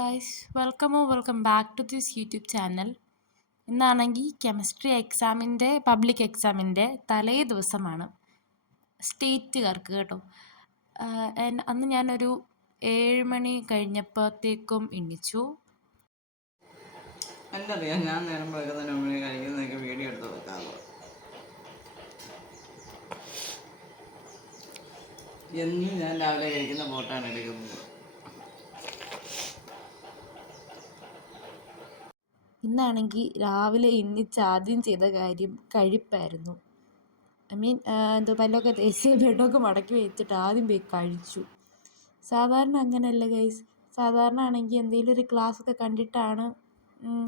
Guys, welcome back to this YouTube channel. ഇന്നാണെങ്കിൽ chemistry public എക്സാമിൻ്റെ തലേ ദിവസമാണ് സ്റ്റേറ്റുകാർക്ക് കേട്ടോ. അന്ന് ഞാനൊരു 7 മണി കഴിഞ്ഞപ്പോഴത്തേക്കും എണ്ണിച്ചു. എന്നറിയാം, ഞാൻ നേരം വെളുക്കുന്നതിന് കഴിക്കുന്നതൊക്കെ വീഡിയോ എടുത്ത് വെക്കാമോ എന്നും ഞാൻ രാവിലെ കഴിക്കുന്ന ഫോട്ടോയാണ് എടുക്കുന്നത്. ഇന്നാണെങ്കിൽ രാവിലെ എണ്ണിച്ച് ആദ്യം ചെയ്ത കാര്യം കഴിപ്പായിരുന്നു. പല്ലൊക്കെ തേച്ച് ബെഡൊക്കെ മടക്കി വെച്ചിട്ട് ആദ്യം പോയി കഴിച്ചു. സാധാരണ അങ്ങനെയല്ല ഗൈസ്. സാധാരണ ആണെങ്കിൽ എന്തെങ്കിലും ഒരു ക്ലാസ്സൊക്കെ കണ്ടിട്ടാണ്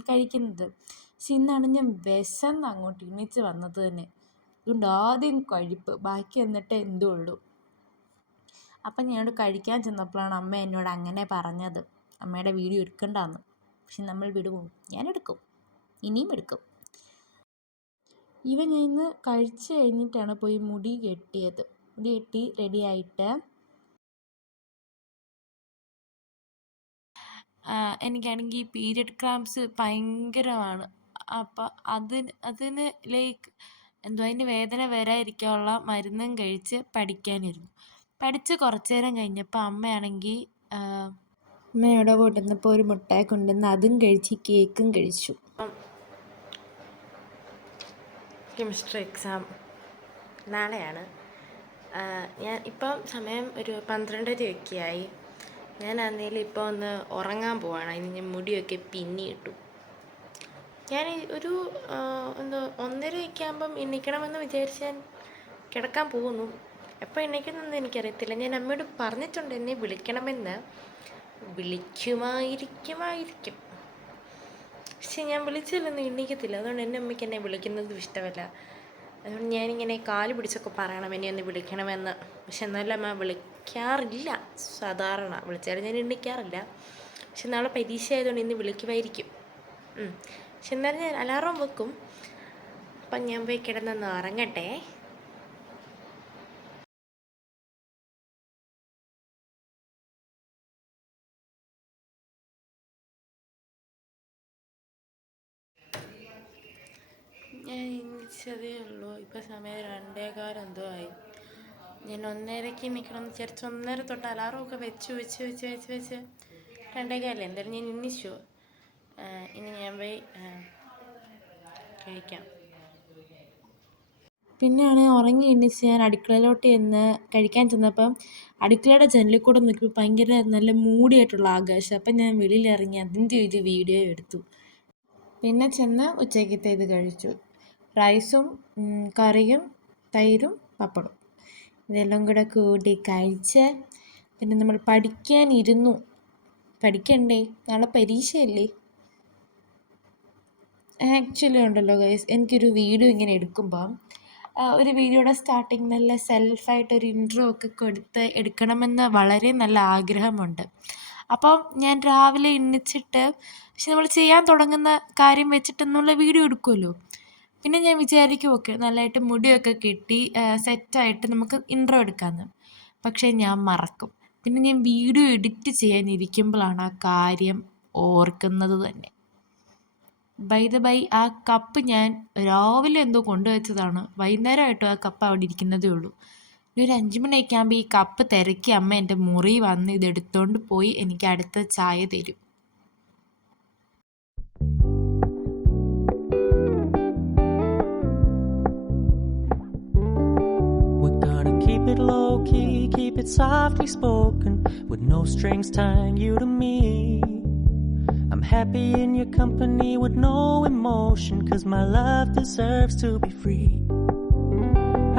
കഴിക്കുന്നത്. പക്ഷെ ഇന്നാണ് ഞാൻ വിശന്ന് അങ്ങോട്ട് എണീച്ച് വന്നത് തന്നെ. അതുകൊണ്ട് ആദ്യം കഴിപ്പ്, ബാക്കി എന്നിട്ട് എന്തോ ഉള്ളൂ. അപ്പം ഞാനോട് കഴിക്കാൻ ചെന്നപ്പോഴാണ് അമ്മ എന്നോട് അങ്ങനെ പറഞ്ഞത്, അമ്മയുടെ വീഡിയോ എടുക്കണ്ടെന്ന്. പക്ഷെ നമ്മൾ വിടുമോ? ഞാനെടുക്കും, ഇനിയും എടുക്കും. ഞാൻ ഇന്ന് കഴിച്ച് കഴിഞ്ഞിട്ടാണ് പോയി മുടി കെട്ടി റെഡിയായിട്ട് എനിക്കാണെങ്കിൽ പീരിയഡ് ക്രാംസ് ഭയങ്കരമാണ്. അപ്പം അതിന് അതിന് വേദന വരാതിരിക്കാനുള്ള മരുന്നും കഴിച്ച് പഠിക്കാനിരുന്നു. പഠിച്ച് കുറച്ച് നേരം കഴിഞ്ഞപ്പോൾ അമ്മയാണെങ്കിൽ അമ്മയുടെ കൊണ്ടുവന്നപ്പോൾ ഒരു മുട്ടായി കൊണ്ടുവന്ന് അതും കഴിച്ച് കേക്കും കഴിച്ചു. കെമിസ്ട്രി എക്സാം നാളെയാണ്. ഞാൻ ഇപ്പം സമയം ഒരു 12:30 ആയി. ഞാനാണെങ്കിൽ ഇപ്പോൾ ഒന്ന് ഉറങ്ങാൻ പോവാണ്. ഇനി ഞാൻ മുടിയൊക്കെ പിന്നിയിട്ടു. ഞാൻ ഒരു 1:30 ആകുമ്പം എണീക്കണമെന്ന് വിചാരിച്ച് ഞാൻ കിടക്കാൻ പോകുന്നു. എപ്പോൾ എണീക്കുന്നതെന്ന് എനിക്കറിയത്തില്ല. ഞാൻ അമ്മയോട് പറഞ്ഞിട്ടുണ്ട് എന്നെ വിളിക്കണമെന്ന്. വിളിക്കുമായിരിക്കും. പക്ഷെ ഞാൻ വിളിച്ചാലൊന്നും എണീക്കത്തില്ല. അതുകൊണ്ട് എൻ്റെ അമ്മയ്ക്ക് എന്നെ വിളിക്കുന്നതും ഇഷ്ടമല്ല. അതുകൊണ്ട് ഞാനിങ്ങനെ കാല് പിടിച്ചൊക്കെ പറയണം എന്നെ ഒന്ന് വിളിക്കണമെന്ന്. പക്ഷെ എന്നാലും അമ്മ വിളിക്കാറില്ല. സാധാരണ വിളിച്ചാലും ഞാൻ എണ്ണിക്കാറില്ല. പക്ഷെ നാളെ പരീക്ഷ ആയതുകൊണ്ട് ഇന്ന് വിളിക്കുമായിരിക്കും. പക്ഷെ എന്നാലും ഞാൻ അലാറം വെക്കും. അപ്പം ഞാൻ പോയി കിടന്നൊന്ന് ഉറങ്ങട്ടെ. ഞാൻ എണീച്ചതേ ഉള്ളൂ. ഇപ്പം സമയം 2:15 എന്തോ ആയി. ഞാൻ 1:30 നിൽക്കണം എന്ന് വിചാരിച്ച് 1:30 തൊട്ട് അലാറമൊക്കെ വെച്ച് 2:15 എന്തായാലും ഞാൻ എണീച്ചു. ഇനി ഞാൻ പോയി കഴിക്കാം. പിന്നെയാണ് ഉറങ്ങി എണീച്ച് ഞാൻ അടുക്കളയിലോട്ട് ചെന്ന് കഴിക്കാൻ ചെന്നപ്പം അടുക്കളയുടെ ജനലിൽ കൂടെ നോക്കിയപ്പോൾ ഭയങ്കര നല്ല മൂടിയായിട്ടുള്ള ആകാശം. അപ്പം ഞാൻ വെളിയിലിറങ്ങി അതിൻ്റെ ഒരു വീഡിയോ എടുത്തു. പിന്നെ ചെന്ന് ഉച്ചയ്ക്കത്തേത് കഴിച്ചു. റൈസും കറിയും തൈരും പപ്പടും ഇതെല്ലാം കൂടെ കൂട്ടി കഴിച്ച് പിന്നെ നമ്മൾ പഠിക്കാനിരുന്നു. പഠിക്കണ്ടേ, നാളെ പരീക്ഷയല്ലേ. ആക്ച്വലി ഉണ്ടല്ലോ ഗൈസ്, എനിക്കൊരു വീഡിയോ ഇങ്ങനെ എടുക്കുമ്പം ഒരു വീഡിയോയുടെ സ്റ്റാർട്ടിങ് നല്ല സെൽഫായിട്ടൊരു ഇൻട്രോ ഒക്കെ കൊടുത്ത് എടുക്കണമെന്ന് വളരെ നല്ല ആഗ്രഹമുണ്ട്. അപ്പം ഞാൻ രാവിലെ എണ്ണിച്ചിട്ട് പക്ഷെ നമ്മൾ ചെയ്യാൻ തുടങ്ങുന്ന കാര്യം വെച്ചിട്ടെന്നുള്ള വീഡിയോ എടുക്കുമല്ലോ. പിന്നെ ഞാൻ വിചാരിക്കും ഓക്കെ നല്ലതായിട്ട് മുടിയൊക്കെ കെട്ടി സെറ്റായിട്ട് നമുക്ക് ഇൻട്രോ എടുക്കാമെന്ന്. പക്ഷേ ഞാൻ മറക്കും. പിന്നെ ഞാൻ വീഡിയോ എഡിറ്റ് ചെയ്യാനിരിക്കുമ്പോഴാണ് ആ കാര്യം ഓർക്കുന്നത് തന്നെ. ബൈ ആ കപ്പ് ഞാൻ രാവിലെ എന്തോ കൊണ്ടുവച്ചതാണ്. വൈകുന്നേരമായിട്ടും ആ കപ്പ് അവിടെ ഇരിക്കുന്നതേ ഉള്ളൂ. ഇനി ഒരു 5 മണിയൊക്കെ ആകുമ്പോൾ ഈ കപ്പ് തിരക്കി അമ്മ എൻ്റെ മുറി വന്ന് ഇതെടുത്തോണ്ട് പോയി എനിക്ക് അടുത്ത ചായ തരും. Keep it low key, keep it softly spoken, with no strings tying you to me. I'm happy in your company with no emotion, 'cause my love deserves to be free.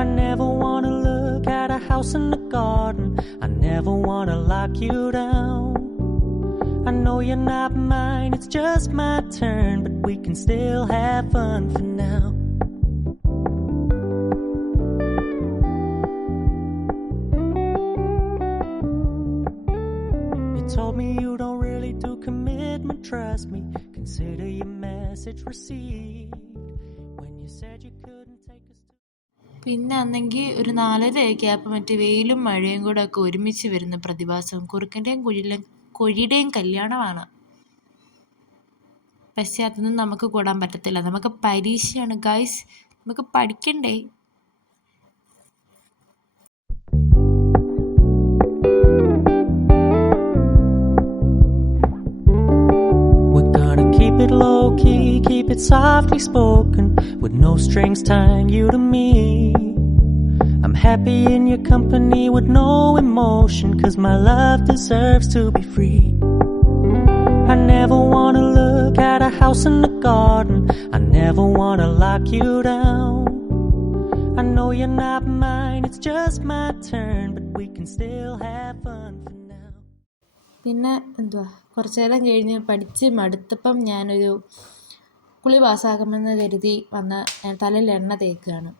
I never wanna look at a house in the garden, I never wanna lock you down. I know you're not mine, it's just my turn, but we can still have fun for now. Told me you don't really do commitment, trust me, consider your message received. When you said you couldn't take us to... പിന്നെ അന്നെങ്കിൽ ഒരു 4:30 ആയപ്പോൾ മറ്റേ വെയിലും മഴയും കൂടെ ഒക്കെ ഒരുമിച്ച് വരുന്ന പ്രതിഭാസം. കുറുക്കൻ്റെയും കുഴിയുടെയും കല്യാണമാണ്. പക്ഷേ അതൊന്നും നമുക്ക് കൂടാൻ പറ്റത്തില്ല. നമുക്ക് പരീക്ഷയാണ് ഗൈസ്, നമുക്ക് പഠിക്കണ്ടേ. We're gonna keep it low key, keep it softly spoken, with no strings tying you to me. I'm happy in your company with no emotion, 'cause my love deserves to be free. I never wanna look at a house in the garden, I never wanna lock you down. I know you're not mine, it's just my turn, but we can still have fun for now. പിന്നെ കുറച്ച് നേരം കഴിഞ്ഞ് പഠിച്ച് മടുത്തപ്പം ഞാനൊരു കുളി പാസ്സാക്കുമെന്ന് കരുതി ഞാൻ തലയിൽ എണ്ണ തേക്കുകയാണ്.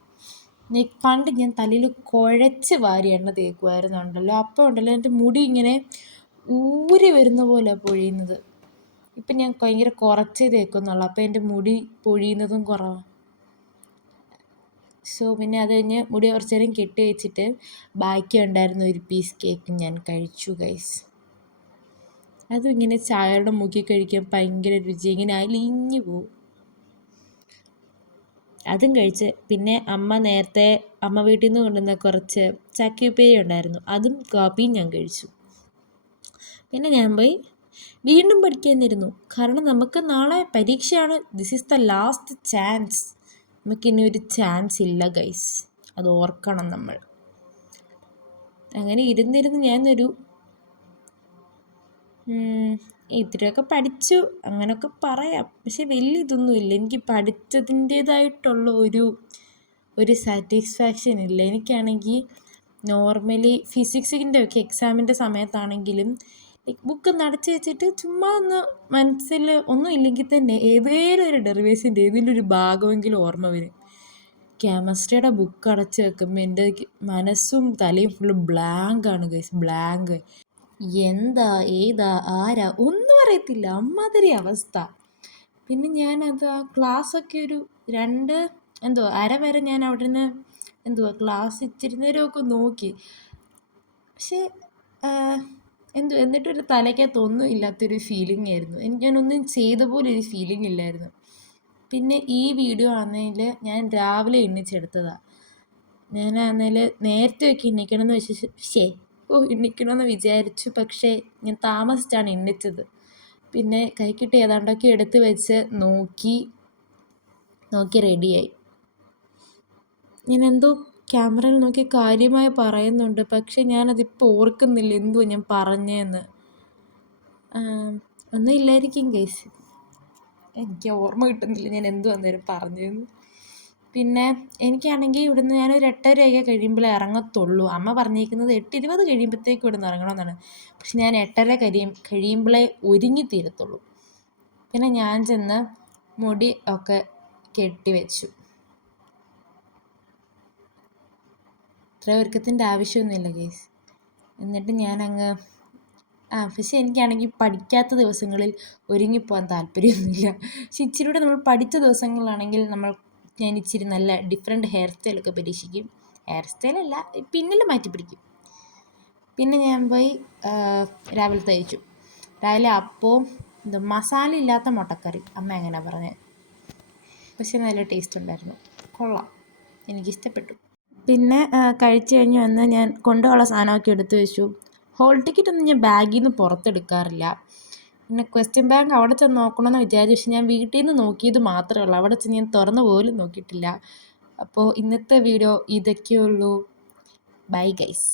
പണ്ട് ഞാൻ തലയിൽ കുഴച്ച് വാരി എണ്ണ തേക്കുമായിരുന്നുണ്ടല്ലോ, അപ്പോൾ ഉണ്ടല്ലോ എൻ്റെ മുടി ഇങ്ങനെ ഊരി വരുന്ന പോലെ പൊഴിയുന്നത്. ഇപ്പം ഞാൻ ഭയങ്കര കുറച്ചേ തേക്കുന്നുള്ളൂ, അപ്പോൾ എൻ്റെ മുടി പൊഴിയുന്നതും കുറവാണ്. സോ പിന്നെ അത് കഴിഞ്ഞ് മുടി കുറച്ച് നേരം കെട്ടി വെച്ചിട്ട് ബാക്കി ഉണ്ടായിരുന്ന ഒരു പീസ് കേക്ക് ഞാൻ കഴിച്ചു ഗൈസ്. അതും ഇങ്ങനെ ചായയുടെ മുക്കി കഴിക്കാൻ ഭയങ്കര രുചി, ഇങ്ങനെ അലിഞ്ഞു പോവും. അതും കഴിച്ച് പിന്നെ അമ്മ വീട്ടിൽ നിന്ന് കൊണ്ടുവന്ന കുറച്ച് ചക്കയുപ്പേരി ഉണ്ടായിരുന്നു, അതും കാപ്പിയും ഞാൻ കഴിച്ചു. പിന്നെ ഞാൻ പോയി വീണ്ടും പഠിക്കാനിരുന്നു. കാരണം നമുക്ക് നാളെ പരീക്ഷയാണ്. This is the last chance. നമുക്കിനി ഒരു ചാൻസ് ഇല്ല ഗൈസ്, അത് ഓർക്കണം നമ്മൾ. അങ്ങനെ ഇരുന്നിരുന്ന് ഞാനൊരു ഇത്തിരിയൊക്കെ പഠിച്ചു, അങ്ങനെയൊക്കെ പറയാം. പക്ഷെ വലിയ ഇതൊന്നുമില്ല. എനിക്ക് പഠിച്ചതിൻ്റേതായിട്ടുള്ള ഒരു സാറ്റിസ്ഫാക്ഷൻ ഇല്ല. എനിക്കാണെങ്കിൽ നോർമലി ഫിസിക്സിൻ്റെ ഒക്കെ എക്സാമിൻ്റെ സമയത്താണെങ്കിലും ബുക്ക് നടച്ച് വെച്ചിട്ട് ചുമ്മാ ഒന്ന് മനസ്സിൽ ഒന്നും ഇല്ലെങ്കിൽ തന്നെ ഏതെങ്കിലും ഒരു ഡെറിവേഷൻ്റെ ഏതെങ്കിലും ഒരു ഭാഗമെങ്കിലും ഓർമ്മ വരും. കെമിസ്ട്രിയുടെ ബുക്ക് അടച്ച് വെക്കുമ്പോൾ എൻ്റെ മനസ്സും തലയും ഫുള്ള് ബ്ലാങ്കാണ് ഗൈസ്, ബ്ലാങ്ക്. എന്താ ഏതാ ആരാ ഒന്നും അറിയത്തില്ല, അമ്മാതിരി അവസ്ഥ. പിന്നെ ഞാനത് ആ ക്ലാസ്സൊക്കെ ഒരു അര വരെ ഞാൻ അവിടെ നിന്ന് ക്ലാസ് ഇച്ചിരി നേരമൊക്കെ നോക്കി. പക്ഷേ എന്നിട്ടൊരു തലയ്ക്കകത്ത് ഒന്നും ഇല്ലാത്തൊരു ഫീലിംഗ് ആയിരുന്നു. ഞാനൊന്നും ചെയ്ത പോലെ ഒരു ഫീലിംഗ് ഇല്ലായിരുന്നു. പിന്നെ ഈ വീഡിയോ ആണെങ്കിൽ ഞാൻ രാവിലെ എണ്ണിച്ചെടുത്തതാണ്. ഞാനാണെങ്കിൽ നേരത്തെയൊക്കെ എണ്ണിക്കണമെന്ന് എണ്ണിക്കണമെന്ന് വിചാരിച്ചു. പക്ഷേ ഞാൻ താമസിച്ചാണ് എണ്ണിച്ചത്. പിന്നെ കൈക്കിട്ട് ഏതാണ്ടൊക്കെ എടുത്ത് വെച്ച് നോക്കി റെഡിയായി. ഞാനെന്തോ ക്യാമറയിൽ നോക്കി കാര്യമായി പറയുന്നുണ്ട്, പക്ഷെ ഞാനതിപ്പോൾ ഓർക്കുന്നില്ല ഞാൻ പറഞ്ഞതെന്ന്. ഒന്നും ഇല്ലായിരിക്കും ഗൈസ്, എനിക്ക് ഓർമ്മ കിട്ടുന്നില്ല ഞാൻ അന്നേരം പറഞ്ഞതെന്ന്. പിന്നെ എനിക്കാണെങ്കിൽ ഇവിടുന്ന് ഞാനൊരു 8:30 കഴിയുമ്പോഴേ ഇറങ്ങത്തുള്ളൂ. അമ്മ പറഞ്ഞിരിക്കുന്നത് 8:20 കഴിയുമ്പോഴത്തേക്കും ഇവിടുന്ന് ഇറങ്ങണമെന്നാണ്. പക്ഷെ ഞാൻ 8:30 കഴിയുമ്പോഴേ ഒരുങ്ങിത്തീരത്തുള്ളൂ. പിന്നെ ഞാൻ ചെന്ന് മുടി ഒക്കെ കെട്ടിവെച്ചു. ഇത്ര ഒരുക്കത്തിൻ്റെ ആവശ്യമൊന്നുമില്ല ഗൈസ്. എന്നിട്ട് ഞാനങ്ങ് പക്ഷെ എനിക്കാണെങ്കിൽ പഠിക്കാത്ത ദിവസങ്ങളിൽ ഒരുങ്ങിപ്പോകാൻ താല്പര്യമൊന്നുമില്ല. പക്ഷെ ഇച്ചിരി കൂടെ നമ്മൾ പഠിച്ച ദിവസങ്ങളാണെങ്കിൽ ഞാൻ ഇച്ചിരി നല്ല ഡിഫറെൻറ്റ് ഹെയർ സ്റ്റൈലൊക്കെ പരീക്ഷിക്കും. ഹെയർ സ്റ്റൈലല്ല, പിന്നിൽ മാറ്റി പിടിക്കും. പിന്നെ ഞാൻ പോയി രാവിലെ കഴിച്ചു. രാവിലെ അപ്പവും മസാല ഇല്ലാത്ത മുട്ടക്കറി, അമ്മ എങ്ങനെ പറഞ്ഞത്. പക്ഷെ നല്ല ടേസ്റ്റ് ഉണ്ടായിരുന്നു, കൊള്ളാം, എനിക്കിഷ്ടപ്പെട്ടു. പിന്നെ കഴിച്ച് കഴിഞ്ഞ് വന്ന് ഞാൻ കൊണ്ടുപോകാനുള്ള സാധനമൊക്കെ എടുത്തു വെച്ചു. ഹോൾ ടിക്കറ്റൊന്നും ഞാൻ ബാഗിൽ നിന്ന് പുറത്തെടുക്കാറില്ല. പിന്നെ ക്വസ്റ്റ്യൻ ബാങ്ക് അവിടെ ചെന്ന് നോക്കണമെന്ന് വിചാരിച്ചു. പക്ഷെ ഞാൻ വീട്ടിൽ നിന്ന് നോക്കിയത് മാത്രമേ ഉള്ളൂ, അവിടെ ചെന്ന് ഞാൻ തുറന്നു പോലും നോക്കിയിട്ടില്ല. അപ്പോൾ ഇന്നത്തെ വീഡിയോ ഇതൊക്കെയുള്ളൂ. Bye guys.